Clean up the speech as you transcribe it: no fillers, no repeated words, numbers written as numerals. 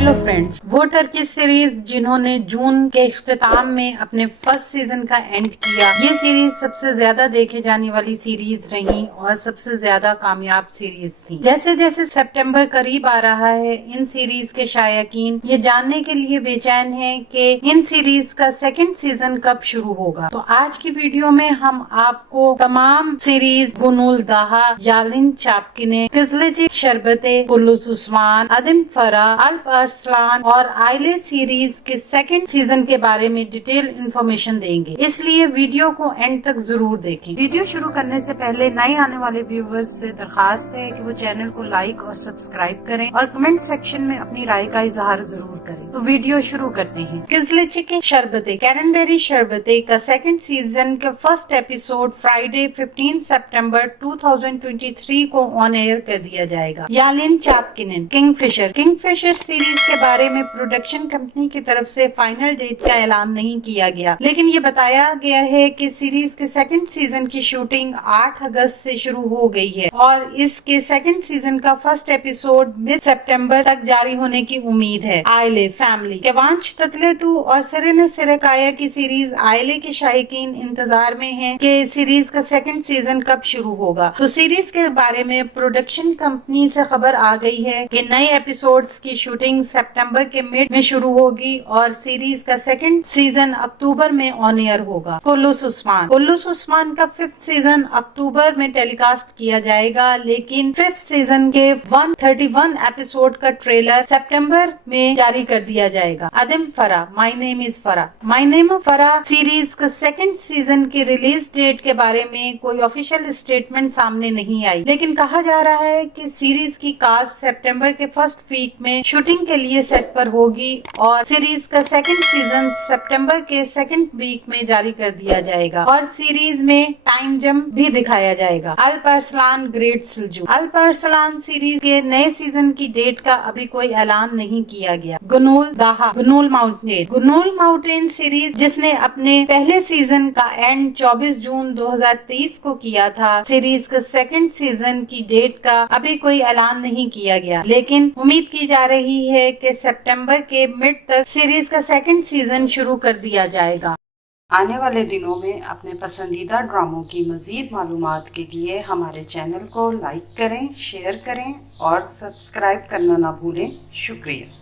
Hello friends, वो Turkey series जिन्होंने जून के इख्तिताम में अपने फर्स्ट सीजन का एंड किया, ये सीरीज सबसे ज्यादा देखे जाने वाली सीरीज रही और सबसे ज्यादा कामयाब सीरीज थी। जैसे जैसे सितंबर करीब आ रहा है, इन सीरीज के शायकीन ये जानने के लिए बेचैन हैं कि इन सीरीज का सेकंड सीजन कब शुरू होगा। तो आज की वीडियो में हम आपको तमाम सीरीज गुनूल दाहा, यालिन चापकिने, किजलेचिक शरबते, पुलुस उस्मान, अदिम फरा, अल्प अरसलान और आइले सीरीज के सेकंड सीजन के बारे में डिटेल इंफॉर्मेशन देंगे, इसलिए वीडियो को एंड तक जरूर देखें। वीडियो शुरू करने से पहले नए आने वाले व्यूवर्स से दरखास्त है कि वो चैनल को लाइक और सब्सक्राइब करें और कमेंट सेक्शन में अपनी राय का इजहार जरूर करें। तो वीडियो शुरू करते हैं। किजलेचिक शरबते, कैरनबेरी शरबते का सेकंड सीजन का फर्स्ट एपिसोड फ्राइडे 15 सितंबर 2023 को ऑन एयर कर दिया जाएगा। यालिन चापकिने, किंगफिशर सीरीज के बारे में प्रोडक्शन कंपनी की तरफ से फाइनल डेट का ऐलान नहीं किया गया, लेकिन ये बताया गया है कि सीरीज के सेकंड सीजन की शूटिंग 8 अगस्त से शुरू हो गई है और इसके सेकंड सीजन का फर्स्ट एपिसोड मिड सितंबर तक जारी होने की उम्मीद है। आइले फैमिली, केवांश ततलेतू और सेरेना सेरेकाया की सीरीज आइले के शायकीन इंतजार में हैं कि सीरीज का सेकंड सीजन कब शुरू होगा। तो सीरीज के बारे में प्रोडक्शन कंपनी से खबर आ गई है कि नए एपिसोड्स की शूटिंग सितंबर के मिड में शुरू होगी और सीरीज का सेकंड सीजन अक्टूबर में ऑन एयर होगा। पुलुस उस्मान का 5th सीजन अक्टूबर में टेलीकास्ट किया जाएगा, लेकिन 5th सीजन के 131 एपिसोड का ट्रेलर सितंबर में जारी कर दिया जाएगा। अदिम फरा, माय नेम इज फरा सीरीज का सेकंड सीजन की रिलीज डेट के बारे में कोई ऑफिशियल स्टेटमेंट सामने नहीं आई, लेकिन कहा जा रहा है कि सीरीज की कास्ट सितंबर के फर्स्ट वीक में शूटिंग के लिए सेट पर होगी और सीरीज का सेकंड सीजन सितंबर के सेकंड वीक में जारी कर दिया जाएगा और सीरीज में टाइम जंप भी दिखाया जाएगा। अल्प अरसलान ग्रेट सुलझू, अल्प अरसलान सीरीज के नए सीजन की डेट का अभी कोई ऐलान नहीं किया गया। गुनूल दाहा, गुनूल माउंटेन सीरीज जिसने अपने पहले सीजन का एंड 24 जून 2023 को किया था, सीरीज का सेकंड सीजन की डेट का अभी कोई ऐलान नहीं किया गया, लेकिन उम्मीद की जा रही है कि सितंबर के मिड तक सीरीज का सेकंड सीजन शुरू कर दिया जाएगा। आने वाले दिनों में अपने पसंदीदा ड्रामों की मजीद मालूमात के लिए हमारे चैनल को लाइक करें, शेयर करें और सब्सक्राइब करना ना भूलें। शुक्रिया।